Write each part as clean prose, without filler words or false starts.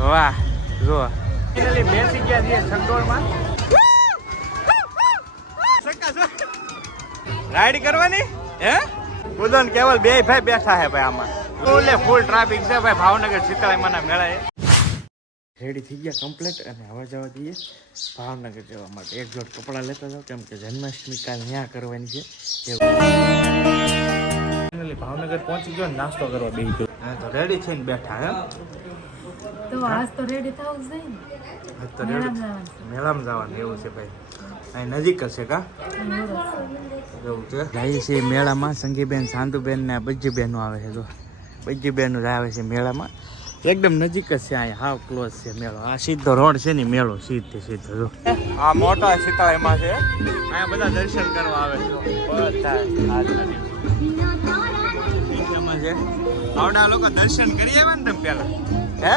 વાહ જો બેસી ગયા છીએ સંડોળમાં. રાઈડ કરવાની હે ઉદન કેવલ બે ભાઈ બેઠા હે ભાઈ આમાં ફૂલ ટ્રાફિક છે ભાઈ ભાવનગર શીતળામાના મેળાએ. રેડી થઈ ગયા કમ્પ્લીટ અને હવે જવા દઈએ ભાવનગર જવા માટે. એક જોડ કપડાં લેતા જાઓ કેમ કે જન્માષ્ટમી કાલ ત્યાં કરવાની છે. ભાવનગર પહોંચી ગયો નાસ્તો કરવા બેસી ગયો. હા તો રેડી થઈને બેઠા હે તો આજ તો રેડી થવું છે ને. આજ તો મેળામાં જવાનું એવું છે ભાઈ. અહીં નજીક જ છે કા એવું છે. જાય છે મેળામાં સંગીબેન સાંતુબેન ને બજ્જીબેનો આવે છે. જો બજ્જીબેન જ આવે છે મેળામાં. એકદમ નજીક જ છે અહીંયા હાવ ક્લોઝ છે મેળો. આ સીધો રોડ છે ને મેળો સીધો જો આ મોટા શીતળામાં છે. અહીંયા બધા દર્શન કરવા આવે છે બધા આજના દિવસમાં છે. આવડા લોકો દર્શન કરી આવે ને તમે પેલા હે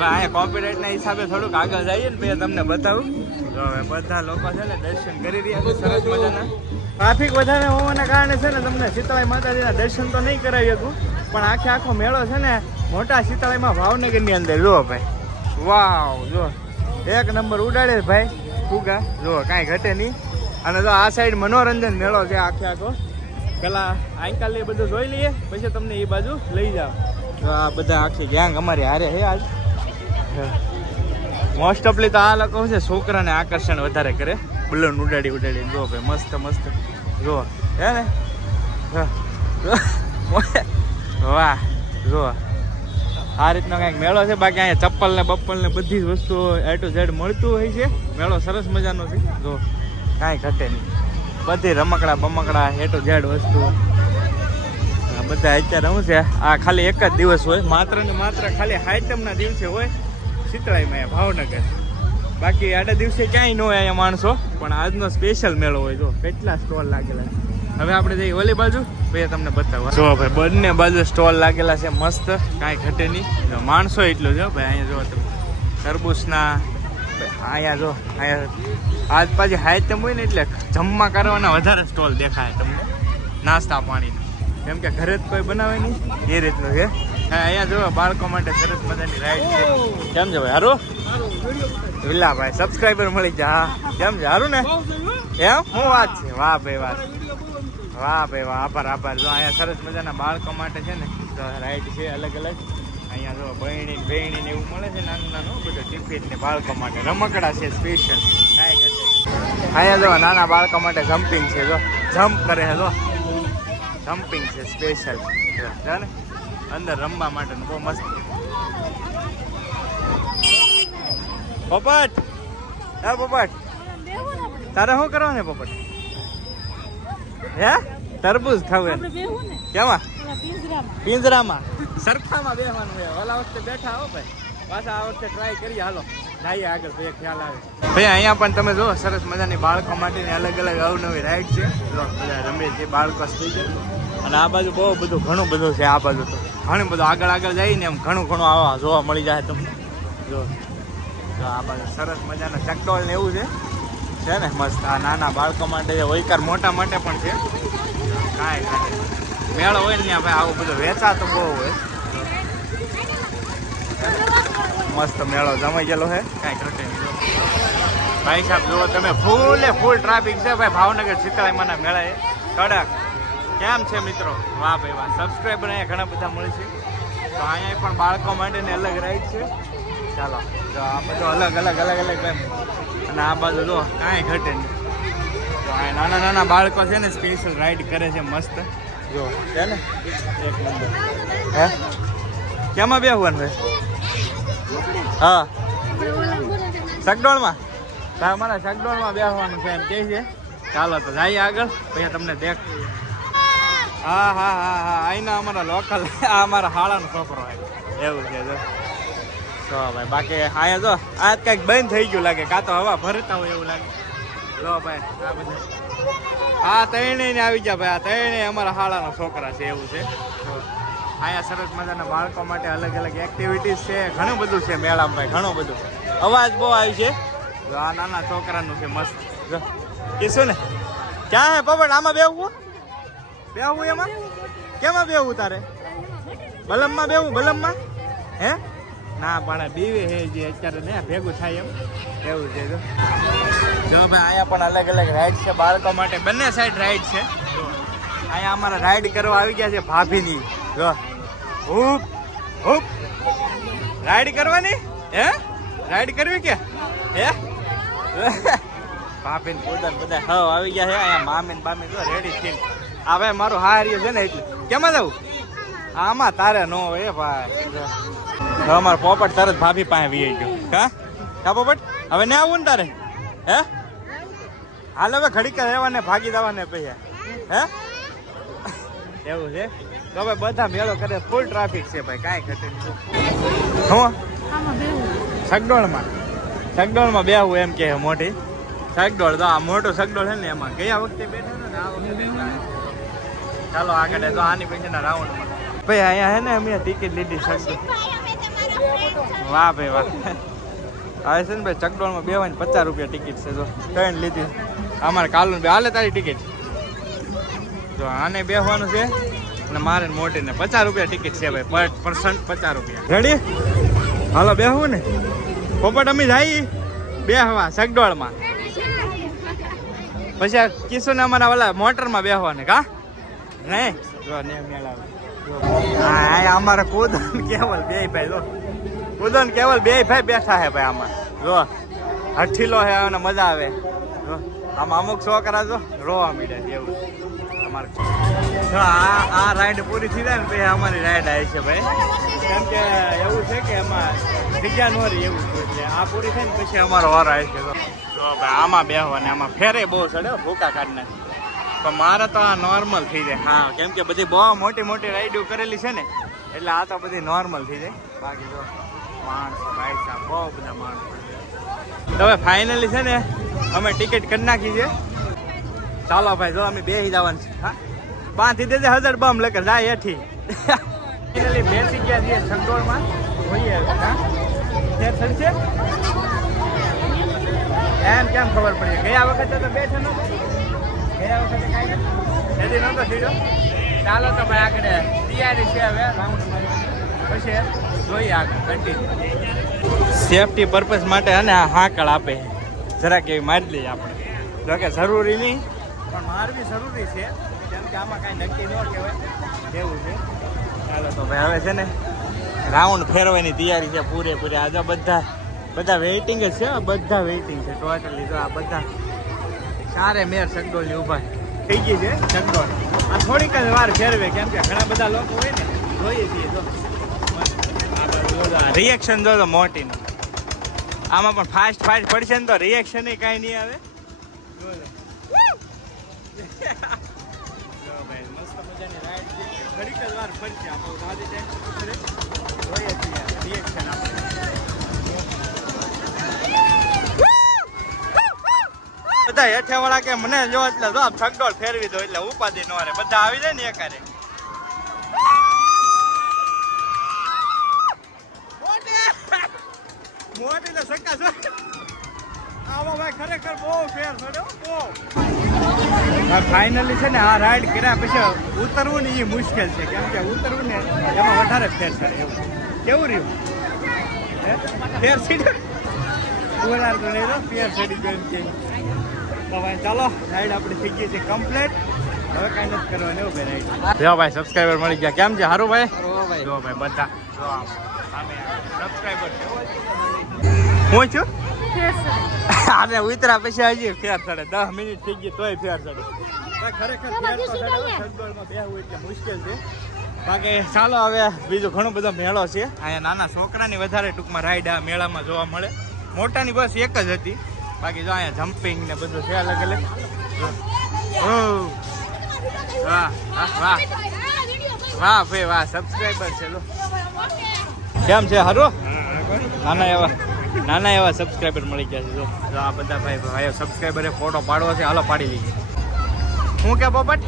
ભાઈ કોમ્પ્યુટર ના હિસાબે થોડુંક આગળ જઈએ ને પછી તમને બતાવું. બધા લોકો છે ને દર્શન કરી રહ્યા છે સરસ મજાના. ટ્રાફિક વધારે હોવાના કારણે છે ને તમને શીતળાઈ માતાજીના દર્શન તો નહીં કરાવી શકું પણ આખો મેળો છે ને મોટા શીતળાઈમાં ભાવનગરની અંદર જો ભાઈ વાવ જો એક નંબર ઉડાડે ભાઈ ફુગા જો કાંઈ ઘટે નહીં. અને જો આ સાઈડ મનોરંજન મેળો છે આખો. પેલા આઈકાલ એ બધું જોઈ લઈએ પછી તમને એ બાજુ લઈ જાઓ. તો આ બધા આખી ગેંગ અમારી હારે છે આજ. મોસ્ટ ઓફલી તો આ લોકો છે છોકરાને આકર્ષણ વધારે કરે બલૂન ઉડાડી જો ભાઈ મસ્ત મસ્ત જો હે ને વાહ જો આ રીતનો કંઈક મેળો છે. બાકી અહીંયા ચપ્પલ ને બપ્પલ ને બધી જ વસ્તુઓ A to Z મળતું હોય છે. મેળો સરસ મજાનો છે જો કાંઈ ઘટે નહીં. બધી રમકડા બમકડા A to Z વસ્તુઓ બધા અત્યારે શું છે આ ખાલી એક જ દિવસ હોય માત્ર ને માત્ર ખાલી આઈટમના દિવસે હોય શીતળાઈમાં ભાવનગર. બાકી આડા દિવસે ક્યાંય ન હોય અહીંયા માણસો પણ આજનો સ્પેશિયલ મેળો હોય. જો કેટલા સ્ટોલ લાગેલા છે. હવે આપણે જઈએ ઓલી બાજુ પછી તમને બતાવવા. જો ભાઈ બંને બાજુ સ્ટોલ લાગેલા છે મસ્ત કાંઈ ઘટે નહીં. જો માણસો એટલું જો ભાઈ અહીંયા જો તમે તરબૂચના અહીંયા જો અહીંયા આજ પાછી આઈટમ હોય ને એટલે જમવા કરવાના વધારે સ્ટોલ દેખાય તમને નાસ્તા પાણીના. કેમ કે ઘરે જ કોઈ બનાવે નહીં એ રીતનું છે. અહીંયા જો બાળકો માટે સરસ મજાની રાઈડ છે. કેમ છે ભાઈ હારું વિલા ભાઈ સબસ્ક્રાઈબર મળી જાય કેમ છે હારું ને એમ શું વાત છે. વાહ ભાઈ વાહ ભાઈ વાહ આભાર. જો અહીંયા સરસ મજાના બાળકો માટે છે ને રાઈડ છે અલગ અલગ. અહીંયા જો બહેણી ને એવું મળે છે નાનું બધું ટિફિન ને બાળકો માટે રમકડા છે સ્પેશિયલ કાંઈ કરશે. અહીંયા જો નાના બાળકો માટે જમ્પિંગ છે જો જમ્પ કરે છે જો જમ્પિંગ છે સ્પેશિયલ ને અંદર રમવા માટે બહુ મસ્ત. પોપટ હા પોપટ તારે શું કરવાનું છે પોપટ હે તરબૂચ ખાવું કેમાં પિંજરામાં સરખામાં બેસવાનું છે. ઓલા વખતે બેઠા હો ભાઈ પાછા આ વખતે ટ્રાય કરીએ હાલો જઈએ આગળ ભાઈ ખ્યાલ આવે. ભાઈ અહીંયા પણ તમે જો સરસ મજાની બાળકો માટેની અલગ અલગ અવનવી રાઈડ છે. બધા રમે છે બાળકો થઈ જાય. અને આ બાજુ બહુ બધું ઘણું બધું છે. આ બાજુ તો ઘણું બધું આગળ જઈને એમ ઘણું આવા જોવા મળી જાય તમને. જો આ બાજુ સરસ મજાના ચકડોળ ને એવું છે ને મસ્ત. આ નાના બાળકો માટે વૈકાર મોટા માટે પણ છે. કાંઈ મેળો હોય ને ત્યાં ભાઈ આવું બધું વેચાતું બહુ હોય. મસ્ત મેળો જમાઈ ગયેલો છે કાંઈ ઘટે નહીં. ભાઈ સાહેબ જુઓ તમે ફૂલ ટ્રાફિક છે ભાઈ ભાવનગર શીતળાઈમાના મેળાએ કડક. કેમ છે મિત્રો વાહ ભાઈ વાહ. સબસ્ક્રાઈબર અહીંયા ઘણા બધા મળે છે. તો અહીંયા પણ બાળકો માટેની અલગ રાઈડ છે. ચાલો જો આ બધું અલગ એમ. અને આ બાજુ જો કાંઈ ઘટે નહીં. તો અહીંયા નાના બાળકો છે ને સ્પેશિયલ રાઈડ કરે છે મસ્ત જો છે ને એક નંબર. હે કેમાં બેસવાનું ભાઈ હા શકડોળમાં મારા શકડોળમાં બેસવાનું છે એમ કહે છે. ચાલો તો જઈએ આગળ પછી તમને દેખ. હા અહીંના અમારા લોકલ આ અમારા હાળાનો છોકરો એવું છે જો ભાઈ. બાકી અહીંયા જો આ કંઈક બંધ થઈ ગયું લાગે કાં તો હવા ભરતા હોય એવું લાગે. જો ભાઈ આ બધું હા ત્રણેય ને આવી ગયા ભાઈ. આ ત્રણેય અમારા હાળાનો છોકરા છે એવું છે. અહીંયા સરસ મજાના બાળકો માટે અલગ અલગ એક્ટિવિટીઝ છે. ઘણું બધું છે મેળામાં ભાઈ ઘણું બધું. અવાજ બહુ આવી છે. જો આ નાના છોકરાનું છે મસ્ત જો કીશું ને ક્યાં હે પોપટ આમાં બેહવું એમાં કેમાં બેહવું તારે બલમમાં બેવું બલમમાં હે ના પણ બીવે હે જે અત્યારે ને ભેગું થાય એમ એવું છે જો ભાઈ અહીંયા પણ અલગ અલગ રાઈડ છે બાળકો માટે બંને સાઈડ રાઈડ છે અહીંયા અમારા રાઈડ કરવા આવી ગયા છે ભાભીની જો હૂપ હૂપ રાઈડ કરવાની હે રાઈડ કરવી કે હે ભાભીને પોતાને બધા હવ આવી ગયા છે અહીંયા મામી ને બામી જો રેડી થઈને આ ભાઈ મારું હાર્યું છે ને એટલે કેમાં જવું આમાં તારે નો હોય ભાઈ જો અમારો પોપટ તરત ભાભી પાસે વી ગયો કા પોપટ હવે ને આવું ને તારે હે હાલ હવે ઘડીક રહેવાને ભાગી જવાને પૈસા હે એવું છે તો હવે બધા મેળો કરે ફૂલ ટ્રાફિક છે ભાઈ કાંઈ ઘટે નહીં હું સગડોળમાં બેહું એમ કે મોટી સગડોળ તો આ મોટો સગડોળ છે ને એમાં ગયા વખતે બેઠા ને આ વખતે ચાલો આગળ તો આની પછીના રાઉન્ડમાં ભાઈ અહીંયા હે ને અમે ટિકિટ લીધી સગડોળ વાહ ભાઈ વાહ હવે છે ને ભાઈ ચકડોળમાં બેવાની 50 રૂપિયા ટિકિટ છે જો ટ્રેન લીધી અમારે કાલનું બે હાલે તારી ટિકિટ જો આને બેસવાનું છે અને મારે મોટીને 50 રૂપિયા ટિકિટ છે ભાઈ પર પર્સન 50 રૂપિયા રેડી હાલો બેહવું ને પોપટ અમે જાય બેહવા સગડોળમાં પછી આ કિશોને અમારા ઓલા મોટરમાં બેસવાને કા નહીં જો ને મેળા હા અમારે કુદન કેવલ બે ભાઈ જો કુદન કેવલ બે ભાઈ બેઠા હે ભાઈ આમાં જો હઠીલો હે અને મજા આવે જો આમાં અમુક છોકરા જો રોવા મીડે એવું અમારે જો આ રાઈડ પૂરી થઈ જાય ને પછી અમારી રાઈડ આવી છે ભાઈ કેમ કે એવું છે કે એમાં જગ્યા ન રહી એવું છે એટલે આ પૂરી થાય ને પછી અમારો વાર આવે છે જો ભાઈ આમાં બેહવાને આમાં ફેરે બહુ ચડે ભૂકા કાઢને પણ મારે તો આ નોર્મલ થઈ જાય હા કેમ કે બધી બહુ મોટી મોટી રાઈડો કરેલી છે ને એટલે આ તો બધી નોર્મલ થઈ જાય બાકી જો માણસો ભાઈ સાહેબ બહુ બધા માણસો તો હવે ફાઇનલી છે ને અમે ટિકિટ કરી નાખી છે ચાલો ભાઈ જો અમે બેસી જવાનું છે હા બાંધી દેજે 1000 બમ લખે જાય એથી ફાઇનલી બેસી ગયા છીએ સગડોળમાં જોઈએ હા ત્યાં ચડશે એમ કેમ ખબર પડી ગયા વખતે તો બેઠો નતો ગયા વખતે કાંઈ નથી નતો સીધો ચાલો તો ભાઈ આગળ તૈયારી છે હવે રાઉન્ડ પછી જોઈએ આગળ કન્ટિન્યુ સેફટી પર્પઝ માટે અને આ હાકળ આપે જરાક એવી મારી લઈએ આપણે જો કે જરૂરી નહીં પણ મારવી જરૂરી છે કેમ કે આમાં કાંઈ નક્કી ન કહેવાય એવું છે ચાલો તો ભાઈ હવે છે ને રાઉન્ડ ફેરવાની તૈયારી છે પૂરેપૂરી આજે બધા વેઇટિંગ જ છે બધા વેઇટિંગ છે ટોટલી તો આ બધા ચારે મેર સગડોળની ઊભા થઈ ગઈ છે સગડોળ આ થોડીક જ વાર ફેરવે કેમ કે ઘણા બધા લોકો હોય ને જોઈએ છીએ તો રિએક્શન જો તો મોટી આમાં પણ ફાસ્ટ પડશે ને તો રિએક્શન કાંઈ નહીં આવે મસ્ત મજાની રાઈડ ઘડીક જ વાર ફરશે આપણું રાજી ટાઈમ જોઈએ છીએ રિએક્શન આપણે બધા હેઠે વાળા કે મને જો એટલે જો સગડોળ ફેરવી દો એટલે ઉપાધિ ન રહે બધા આવી જાય ને એકારે મોટી ને સક્કા છો આમાં ભાઈ ખરેખર બહુ ફેર પડ્યો બહુ ફાઇનલી છે ને આ રાઈડ કર્યા પછી ઉતરવું ને એ મુશ્કેલ છે કેમ કે ઉતરવું ને એમાં વધારે ફેર છે એવું કેવું રહ્યું ફેર સીડ્યું પૂરા તો નહીં ફેર સીડી ગયું કે તો ભાઈ ચાલો રાઈડ આપણી થઈ ગઈ છે કમ્પ્લીટ હવે કાંઈ નથી કરવાનું એવું ભાઈ રાઈડ જો ભાઈ સબસ્ક્રાઈબર મળી ગયા કેમ છે સારું ભાઈ જો ભાઈ બધા જો સબસ્ક્રાઈબર છે હું છું આપણે ઉતરા પછી હજી ફેર ચડે 10 મિનિટ થઈ ગઈ તોય ફેર ચડે ખરેખર ફેર તો ચડે સગડોળમાં બેહવું એટલે મુશ્કેલ છે બાકી ચાલો હવે બીજો ઘણો બધો મેળો છે અહીંયા નાના છોકરાની વધારે ટૂંકમાં રાઈડ આ મેળામાં જોવા મળે મોટાની બસ એક જ હતી બાકી જો અહીંયા જમ્પિંગ ને બધું છે અલગ અલગ વાહ વાહ વાહ ભાઈ વાહ સબસ્ક્રાઈબર છે જો કેમ છે હારું નાના એવા સબસ્ક્રાઈબર મળી ગયા છે જો આ બધા ભાઈઓ સબસ્ક્રાઈબરે ફોટો પાડવો છે હાલો પાડી લઈએ હું કે પોપટ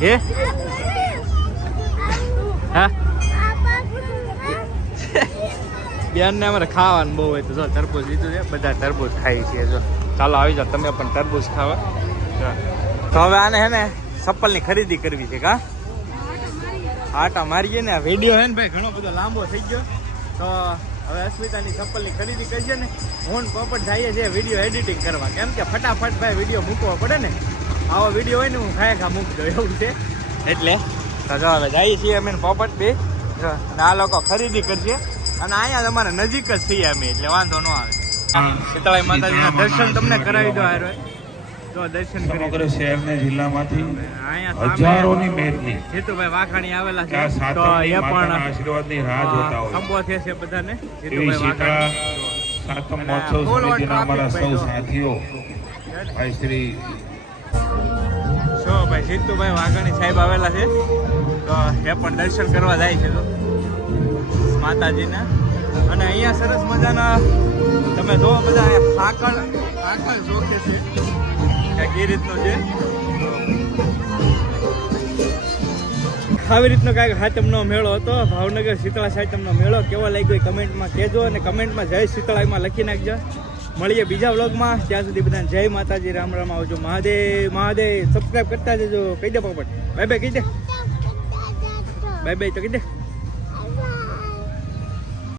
હે હા બેન ને અમારે ખાવાનું બહુ હોય તો જો તરબૂચ લીધું છે બધા તરબૂચ ખાઈ છીએ જો ચાલો આવી જાઓ તમે પણ તરબૂચ ખાવા તો હવે આને હે ને ચપ્પલની ખરીદી કરવી છે કા આટા મારીએ ને વિડીયો હે ને ભાઈ ઘણો બધો લાંબો થઈ ગયો તો હવે અસ્મિતાની ચપ્પલની ખરીદી કરશે ને હું ને પોપટ જઈએ છીએ વિડીયો એડિટિંગ કરવા કેમ કે ફટાફટ ભાઈ વિડીયો મૂકવો પડે ને આવો વિડીયો હોય ને હું ખાયા મૂકી દઉં એવું છે એટલે તો જો હવે જઈએ છીએ અમે પોપટ બે જો અને આ લોકો ખરીદી કરશે અને અહીંયા તમારે નજીક જ છીએ અમે એટલે વાંધો ન આવે શીતળાઈ માતાજીના દર્શન તમને કરાવી દો આરો તો દર્શન કરી સમગ્ર શહેરને જિલ્લામાંથી અહીંયા હજારોની મેદની જીતુભાઈ વાખાણી આવેલા છે આ તો એ સાતમની પણ માતાના આશીર્વાદની રાહ જોતા હોય સંબો છે છે બધાને એવી જીતુભાઈ શીતળા વાખાણી સાતમ મહોત્સવ સમિતિના અમારા સૌ સાથીઓ ભાઈ શ્રી જો ભાઈ જીતુભાઈ વાઘાણી સાહેબ આવેલા છે તો એ પણ દર્શન કરવા જાય છે તો માતાજીના અને અહીંયા સરસ મજાના તમે જો બધા આકળ જોખે છે કંઈક એ રીતનું છે આવી રીતનો કાંઈક સાતમનો મેળો હતો ભાવનગર શીતળા સાતમનો મેળો કેવો લાગ્યો એ કમેન્ટમાં કહેજો અને કમેન્ટમાં જય શીતળાઈમાં લખી નાખજો મળીએ બીજા વ્લોગમાં ત્યાં સુધી બધાને જય માતાજી રામ રામ આવજો મહાદેવ મહાદેવ સબસ્ક્રાઈબ કરતા જજો કહી દે પોપટ બાય બાય કહી દે બાય બાય તો કહી દે